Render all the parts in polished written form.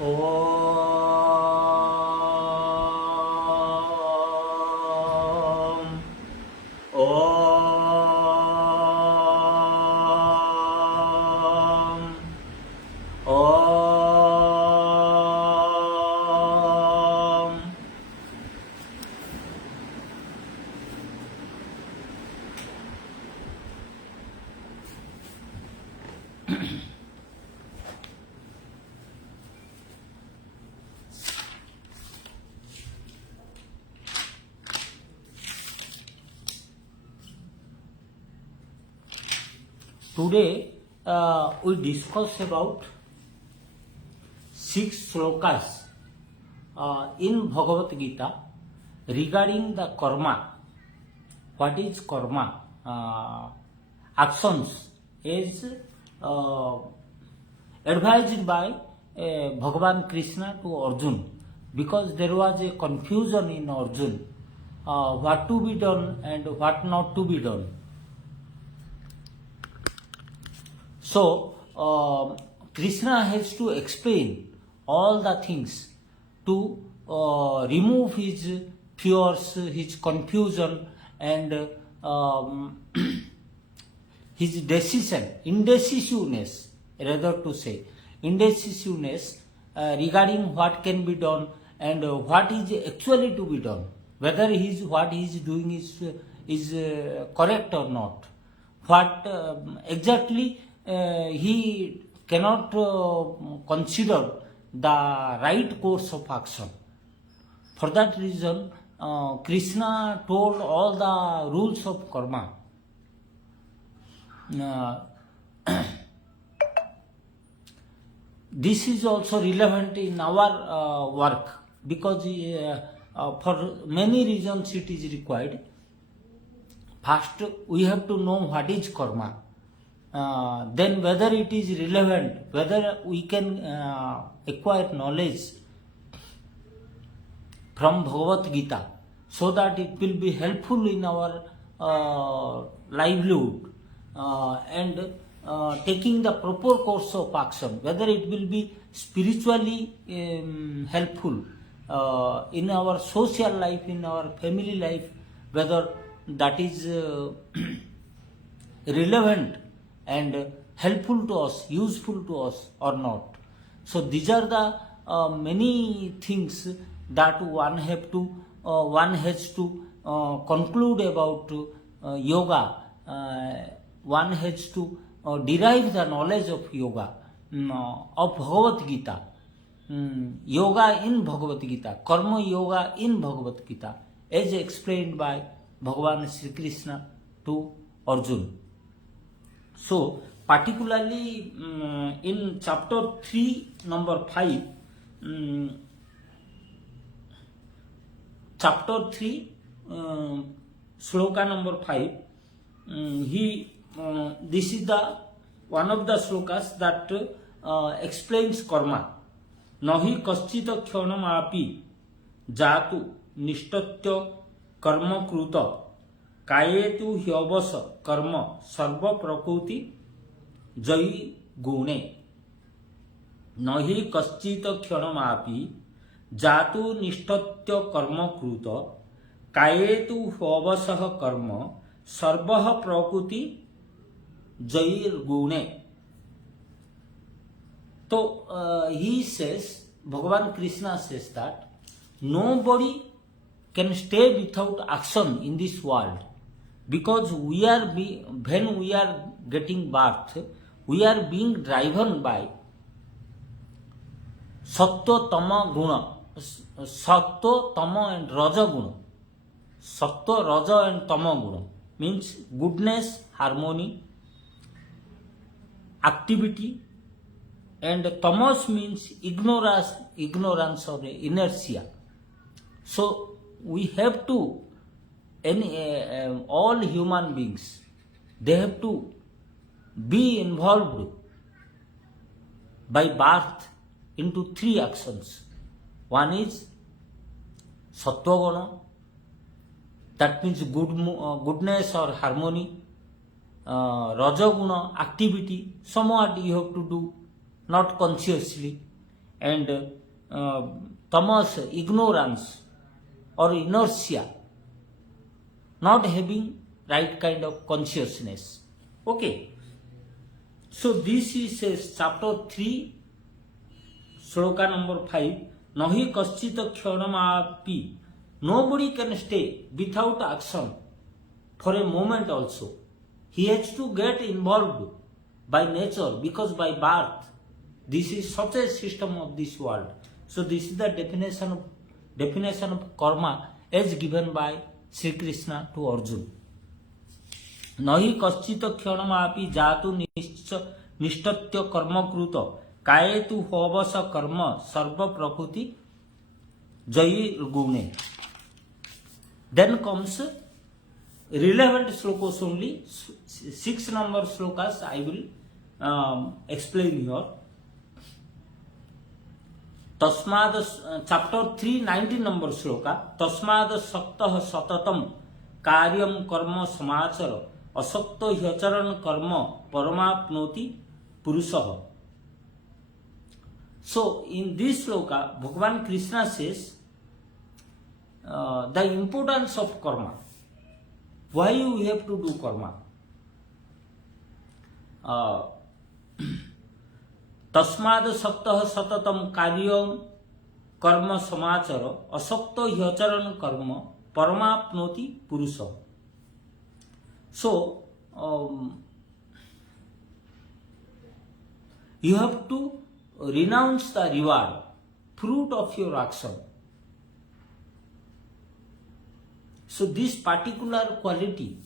Om. Om. Om. Today we discuss about 6 slokas in Bhagwat Gita regarding the karma. What is karma? Actions is advised by Bhagavan Krishna to Arjun, because there was a confusion in Arjun, what to be done and what not to be done. So Krishna has to explain all the things to remove his fears, his confusion, and his indecisiveness, rather to say, indecisiveness regarding what can be done and what is actually to be done, whether what he is doing is correct or not, what exactly he cannot consider the right course of action. For that reason, Krishna told all the rules of karma. This is also relevant in our work, because for many reasons it is required. First, we have to know what is karma. Then whether it is relevant, whether we can acquire knowledge from Bhagavad Gita, so that it will be helpful in our livelihood and taking the proper course of action, whether it will be spiritually helpful in our social life, in our family life, whether that is relevant and helpful to us, useful to us or not. So these are the many things that one has to conclude about yoga. One has to derive the knowledge of yoga, of Bhagavad Gita, yoga in Bhagavad Gita, karma yoga in Bhagavad Gita, as explained by Bhagavan Sri Krishna to Arjun. So, particularly in chapter 3, number 5, chapter 3, sloka number 5, this is the one of the slokas that explains karma. Nahi kaschita kshyanam api jatu nishtatya karma kruta kayetu hyavasa karma sarva prakriti jai gune. Nahi kaschita kshyanam api jatu nishtatya karma kruta kayetu hyavasa karma sarva prakriti jai gune. So he says, Bhagavan Krishna says that nobody can stay without action in this world, because when we are getting birth, we are being driven by sattva, tama guna, sattva, tama and raja guna. Sattva, raja and tama guna means goodness, harmony, activity, and tamas means ignorance or inertia. So we have to, all human beings, they have to be involved by birth into 3 actions. One is sattva guna, that means goodness or harmony. Raja guna, activity, somewhat you have to do, not consciously. and tamas, ignorance or inertia, not having right kind of consciousness. Okay, so this is chapter 3, sloka number 5. Nahi kaschita kshanamapi. Nobody can stay without action for a moment also. He has to get involved by nature, because by birth this is such a system of this world. So this is the definition of karma as given by Sri Krishna to Arjuna. Nahi kaschita kshanamapi jatu nishtatya karma kruta kayetu havasa karma sarva prakriti jayi gune. Then comes relevant slokas only. 6 number slokas I will explain here. Tasmad, chapter 3, 19 number sloka. Tasmad saktah satatam karyam karma samachara asakta hyacharan karma paramapnoti purusaha. So in this sloka, Bhagavan Krishna says the importance of karma. Why you have to do karma? Tasmad saktah satatam karyam karma samachara asakta hyacharan karma paramapnoti purusa. So you have to renounce the reward, fruit of your action. So this particular quality,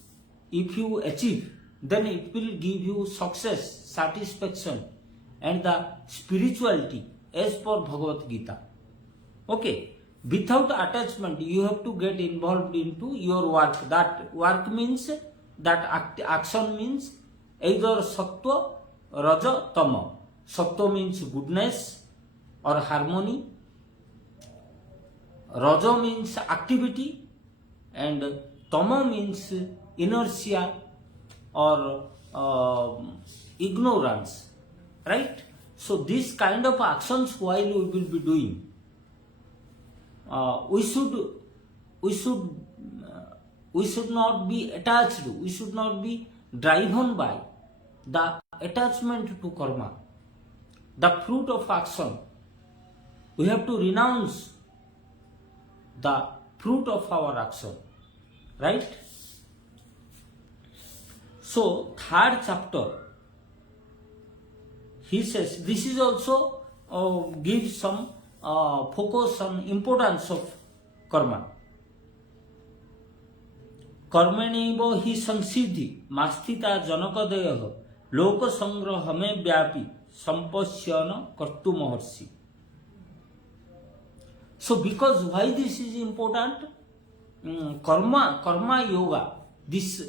if you achieve, then it will give you success, satisfaction and the spirituality as per Bhagwat Gita. Okay, without attachment you have to get involved into your work. That work means, that action means either sattva, raja, tama. Sattva means goodness or harmony, raja means activity, and tama means inertia or ignorance, right? So this kind of actions while we will be doing, we should not be attached, we should not be driven by the attachment to karma, the fruit of action. We have to renounce the fruit of our action, right? So third chapter, he says, this is also gives some focus on importance of karma. Karmaneva hi samsiddhi mastita janakadeya loka sangrahame vyapi sampasyana kartu maharsi. So because why this is important? Karma yoga, this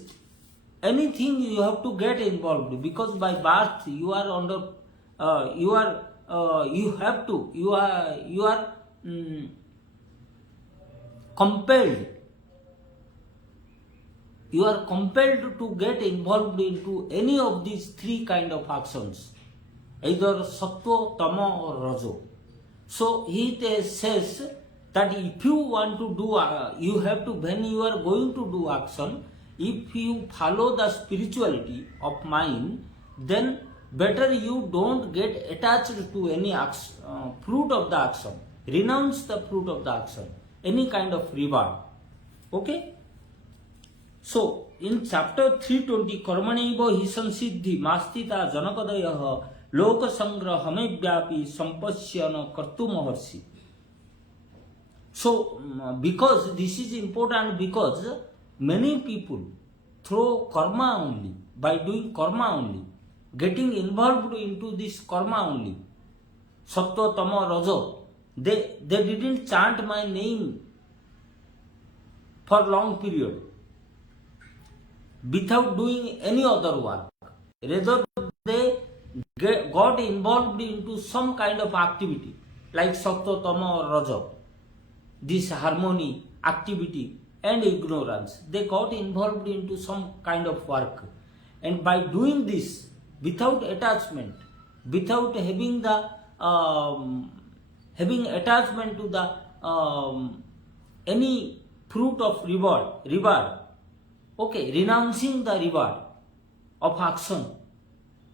anything you have to get involved, because by birth you are under you are compelled to get involved into any of these three kind of actions, either sattva, tama or rajo. So he says that if you want to do, you have to, when you are going to do action, if you follow the spirituality of mind, then better you don't get attached to any fruit of the action. Renounce the fruit of the action, any kind of reward. Okay? So in chapter 320, Karmaneva hi sansiddhi mastita janakadaya loka sangrahame vyapi sampasyana kartu maharsi. So because this is important, because many people through karma only, by doing karma only, getting involved into this karma only, sattva, tama, raja, they didn't chant my name for long period without doing any other work. Rather they got involved into some kind of activity like sattva, tama or raja, this harmony, activity and ignorance. They got involved into some kind of work, and by doing this without attachment, without having the having attachment to the any fruit of reward, okay, renouncing the reward of action,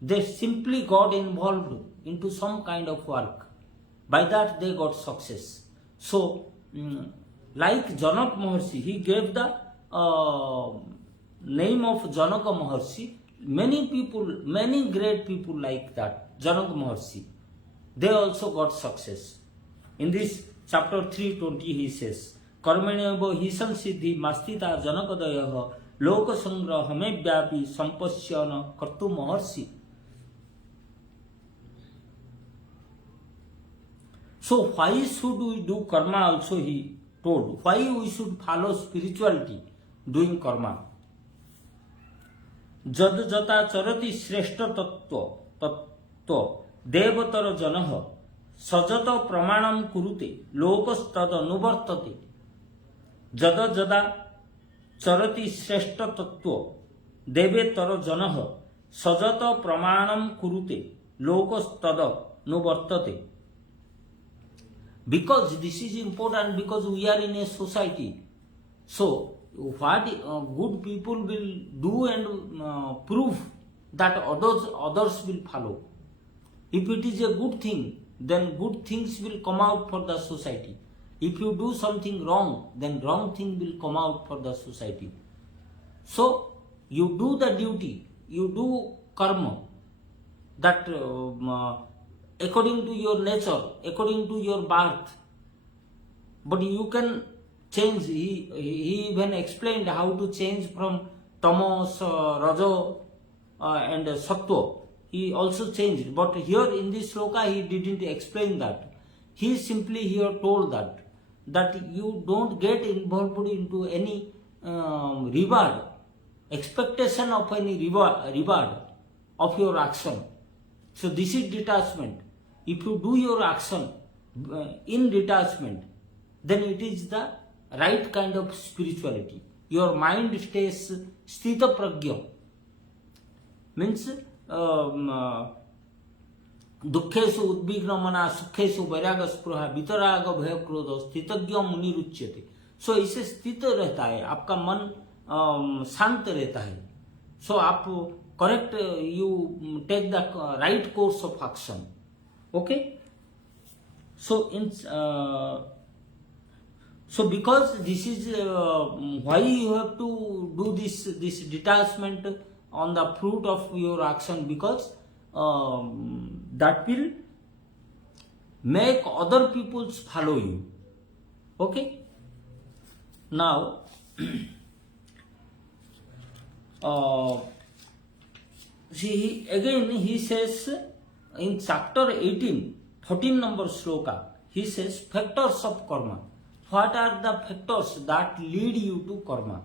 they simply got involved into some kind of work. By that they got success. So, like Janak Maharshi, he gave the name of Janaka Maharshi. Many people, many great people like that, Janak Maharshi, they also got success. In this chapter 3:20 he says, Karmaneva hisan siddhi mastita janakadayaha loka sangrahame vyapi sampasyana kartu maharshi. So why should we do karma also, he told. Why we should follow spirituality doing karma. Jad jata charati shreshta tattva devatar janah sajata pramanam kurute lokas tad anuvartate. Jada jada charati shreshta tattva devatar janah sajata pramanam kurute lokas tad anuvartate. Because this is important, because we are in a society. So, what good people will do and prove that others will follow. If it is a good thing, then good things will come out for the society. If you do something wrong, then wrong thing will come out for the society. So, you do the duty, you do karma, that according to your nature, according to your birth. But you can change. He even explained how to change from tamas, rajo and sattva. He also changed. But here in this sloka he didn't explain that. He simply here told that you don't get involved into any reward, expectation of any reward of your action. So this is detachment. If you do your action in detachment, then it is the right kind of spirituality. Your mind stays sthita pragya. Means दुखेषु उद्विग्नमना सुखेषु वैराग स्पृहा वितराग भय क्रोध स्थितज्ञ मुनि रुच्यते. सो इसे स्थित रहता है, आपका मन शांत रहता है. सो आप correct, you take the right course of action. Okay. So so because this is why you have to do this detachment on the fruit of your action, because that will make other people follow you. Okay. Now see, again he says in chapter 18, 14 number sloka, he says factors of karma. What are the factors that lead you to karma?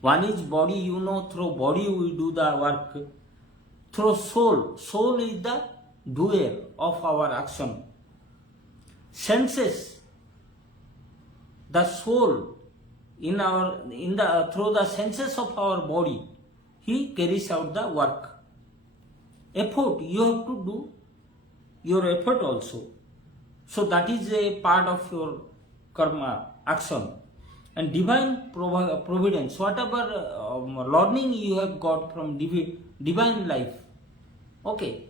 One is body, you know, through body we do the work. Through soul, soul is the doer of our action. Senses, the soul through the senses of our body, he carries out the work. Effort, you have to do your effort also. So that is a part of your karma action. And divine providence, whatever learning you have got from divine life. Okay,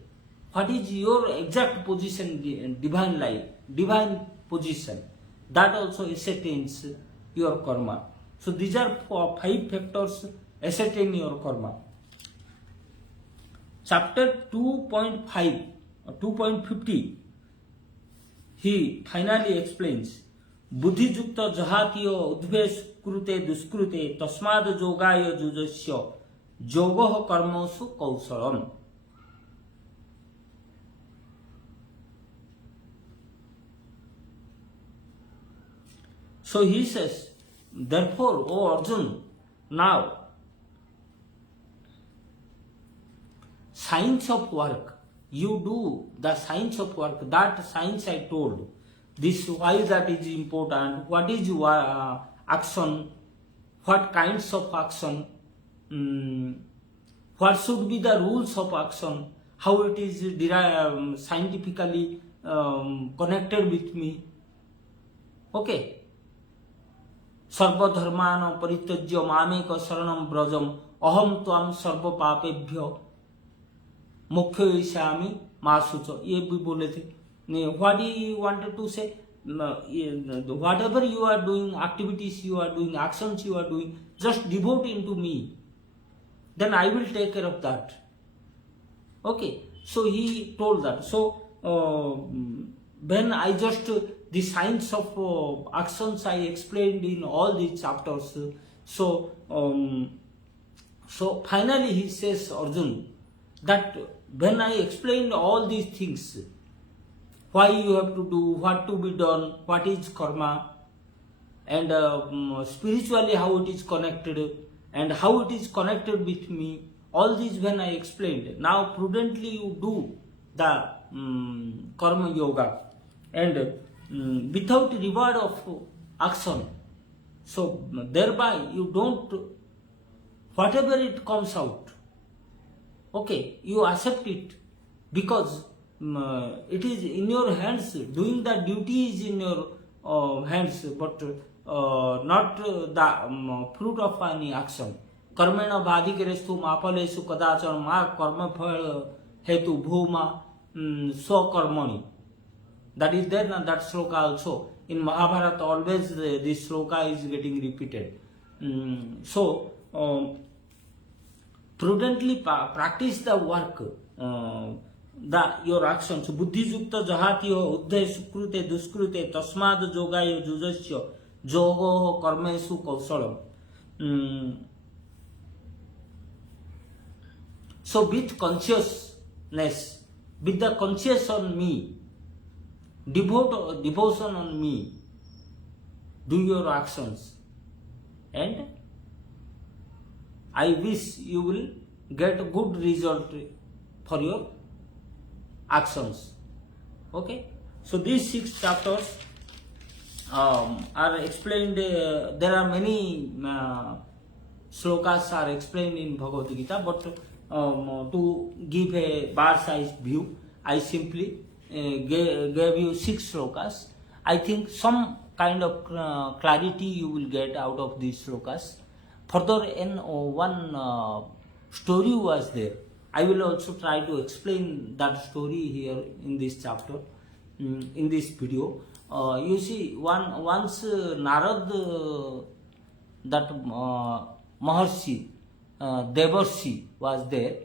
what is your exact position in divine life, divine position, that also ascertains your karma. So these are 5 factors ascertain your karma. Chapter 2.5 or 2.50, he finally explains, Buddhi Jukta Jahatiyo Udvesh Krute Duskrute Tasmad Jogaya Jujasya Jogoh Karmosu Kausalam. So he says, therefore, O Arjun, now science of work, you do the science of work, that science I told. This why that is important, what is action, what kinds of action, what should be the rules of action, how it is scientifically connected with me. Okay. सर्वधर्मान परित्यज्य मामेक शरणम ब्रजम अहम त्वाम सर्व पापेभ्यो मोक्षयिष्यामि मा शुच, ये भी बोले थे. What he wanted to say, whatever you are doing, activities you are doing, actions you are doing, just devote into me, then I will take care of that. Okay, so he told that. So when I just the science of actions I explained in all these chapters. So so finally he says, Arjun, that when I explained all these things, why you have to do, what to be done, what is karma, and spiritually how it is connected, and how it is connected with me, all these when I explained, now prudently you do the karma yoga, and without reward of action. So thereby you don't, whatever it comes out, okay, you accept it, because it is in your hands, doing the duty is in your hands, but not the fruit of any action. Karmena bhadikerestu mapalesu kadachana ma karma phal hetu bhuma swakarmani. That is there, that sloka also. In Mahabharata always this sloka is getting repeated. So prudently practice the work, your actions. Buddhi yukta jahatiyo uddhay sukrute duskrute tasmad jogayo jujasya jogo karmesu kausalam. So with consciousness, with the conscious on me, devotion on me, do your actions, and I wish you will get a good result for your actions. Okay, so these 6 chapters are explained. There are many slokas are explained in Bhagavad Gita, but to give a bar-sized view, I simply gave you 6 slokas. I think some kind of clarity you will get out of these slokas. Further, in one story was there. I will also try to explain that story here in this chapter, in this video. You see, once Narad, that Maharshi, Devarshi was there.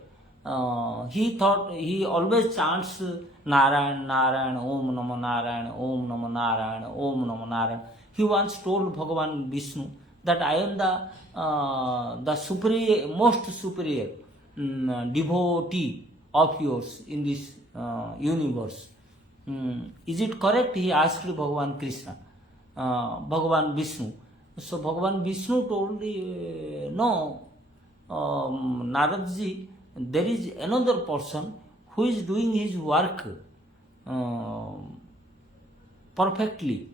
He thought, he always chants Narayan, Narayan, Om Namo Narayan, Om Namo Narayan, Om Namo Narayan. He once told Bhagavan Vishnu that I am the superior, most superior devotee of yours in this universe. Is it correct? He asked Bhagavan Krishna, Bhagavan Vishnu. So Bhagavan Vishnu told, no, Naradji, there is another person who is doing his work perfectly,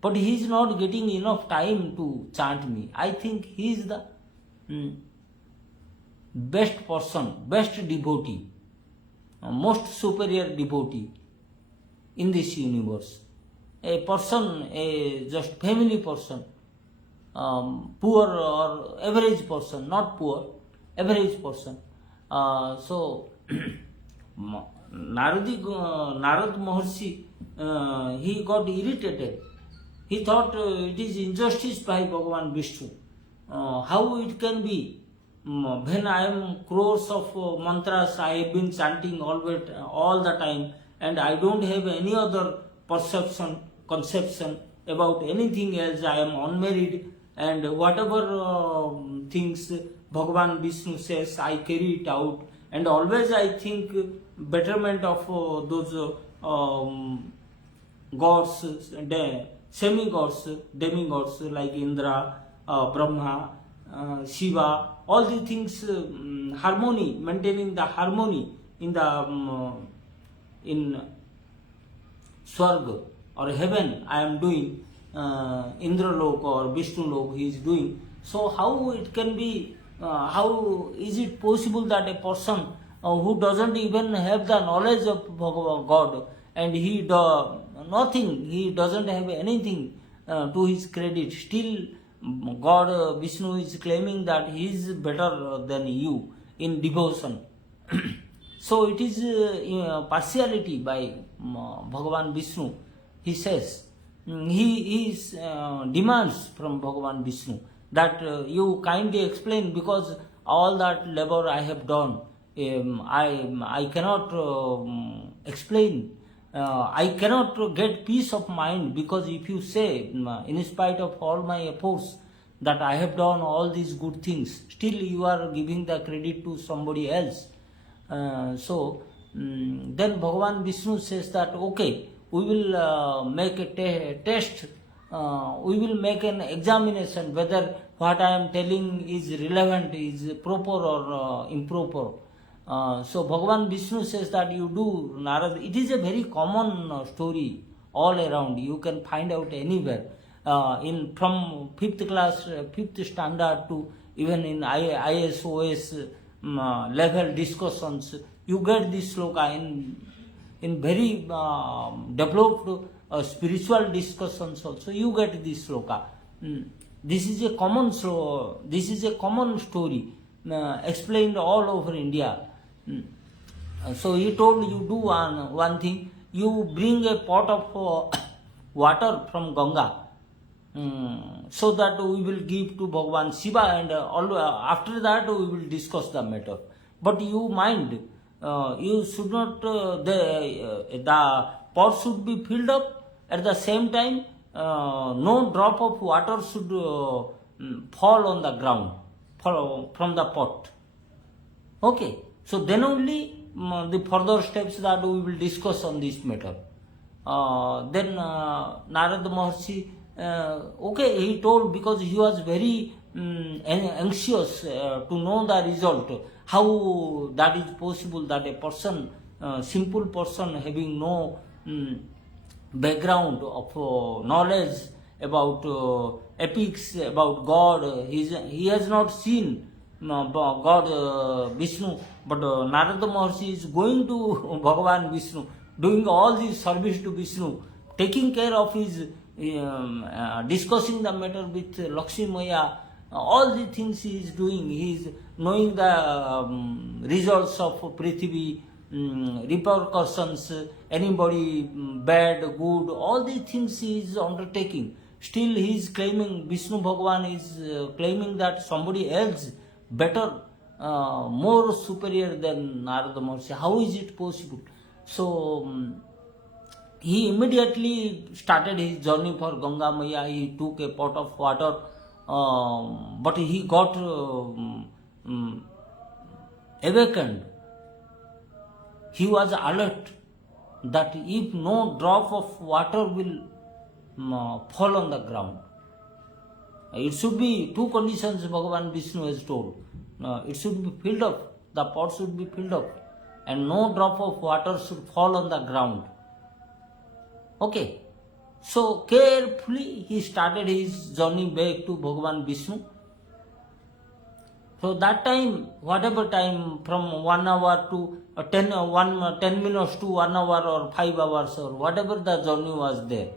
but he is not getting enough time to chant me. I think he is the best person, best devotee, most superior devotee in this universe. A person, a just family person, poor or average person, not poor, average person. So Narad Maharshi, he got irritated. He thought it is injustice by Bhagavan Vishnu. How it can be? When I am crores of mantras I have been chanting all the time, and I don't have any other conception about anything else. I am unmarried, and whatever things Bhagavan Vishnu says, I carry it out, and always I think betterment of those gods, semi-gods, demigods like Indra, Brahma, Shiva, all the things, harmony, maintaining the harmony in the in Swarga or heaven I am doing, Indralok or Vishnu Lok he is doing. So how it can be, how is it possible that a person who doesn't even have the knowledge of God, and he nothing, he doesn't have anything to his credit. Still, God Vishnu is claiming that he is better than you in devotion. So it is partiality by Bhagavan Vishnu. He says, he demands from Bhagavan Vishnu that you kindly explain, because all that labor I have done, I cannot explain. I cannot get peace of mind, because if you say, in spite of all my efforts, that I have done all these good things, still you are giving the credit to somebody else. Then Bhagavan Vishnu says that, okay, we will make a test, we will make an examination whether what I am telling is relevant, is proper or improper. So Bhagavan Vishnu says that you do, Narad. It is a very common story all around. You can find out anywhere. From 5th class, 5th standard to even in ISOS level discussions, you get this sloka in very developed spiritual discussions also. You get this sloka. This is a common This is a common story explained all over India. So he told, you do one thing. You bring a pot of water from Ganga, so that we will give to Bhagavan Shiva, and after that we will discuss the matter. But you mind, you should not, the pot should be filled up. At the same time, no drop of water should fall on the ground from the pot. Okay, so then only the further steps that we will discuss on this matter. Then Narada Maharshi, okay, he told, because he was very anxious to know the result, how that is possible that a person, simple person having no background of knowledge about epics, about God, he has not seen God Vishnu, but Narada Maharshi is going to Bhagavan Vishnu, doing all this service to Vishnu, taking care of his, discussing the matter with Lakshmi Maya, all the things he is doing. He is knowing the results of Prithvi, repercussions, anybody bad, good, all the things he is undertaking. Still he is claiming, Vishnu Bhagavan is claiming that somebody else better, more superior than Narada Maharshi. How is it possible? So he immediately started his journey for Ganga Maya. He took a pot of water, but he got awakened. He was alert that if no drop of water will fall on the ground, it should be two conditions Bhagavan Vishnu has told. It should be filled up, the pot should be filled up, and no drop of water should fall on the ground. Okay, so carefully he started his journey back to Bhagavan Vishnu. So that time, whatever time, from 1 hour to 10 minutes to 1 hour or 5 hours or whatever the journey was there,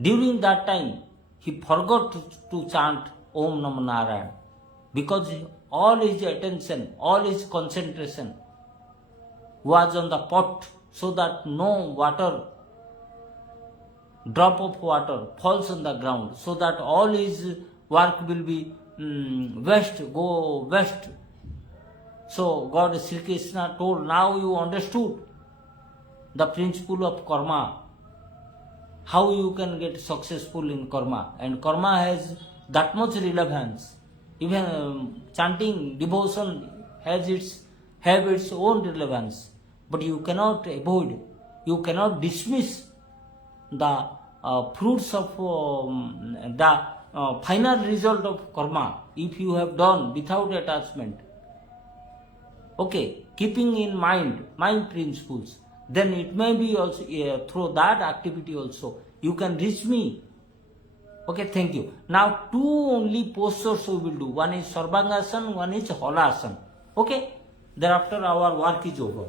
during that time, he forgot to chant Om Namah Narayan, because all his attention, all his concentration was on the pot, so that no water, drop of water falls on the ground, so that all his work will be go west. So God Sri Krishna told, now you understood the principle of karma, how you can get successful in karma, and karma has that much relevance. Even chanting, devotion have its own relevance, but you cannot avoid, you cannot dismiss the fruits of the final result of karma if you have done without attachment. Okay, keeping in mind principles, then it may be also through that activity also you can reach me. Okay, thank you. Now two only postures we will do. One is Sarvangasana, one is Halasana. Okay, Thereafter, our work is over.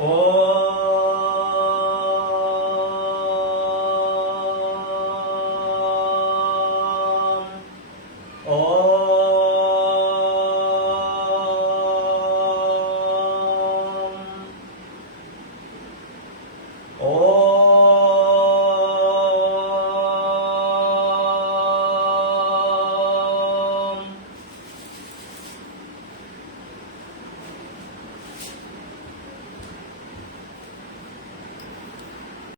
Oh.